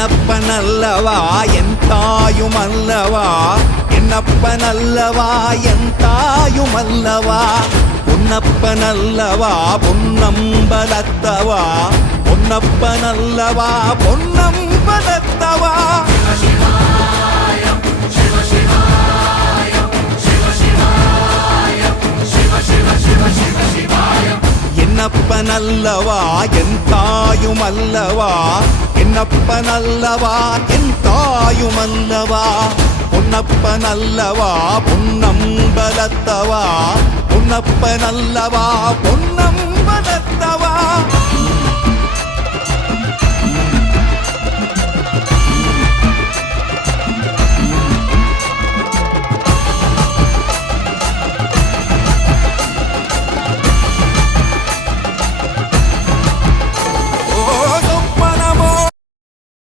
என்னப்பனல்லவா என் தாயுமல்லவா, என்னப்பனல்லவா என் தாயுமல்லவா, பொன்னப்பனல்லவா பொன்னம்பலத்தவா, பொன்னப்பனல்லவா பொன்னம்பலத்தவா. என்னப்பனல்லவா என் தாயுமல்லவா, என்னப்பனல்லவா என் தாயுமல்லவா, பொன்னப்பனல்லவா பொன்னம்பலத்தவா, பொன்னப்பனல்லவா பொன்னம்பலத்தவா.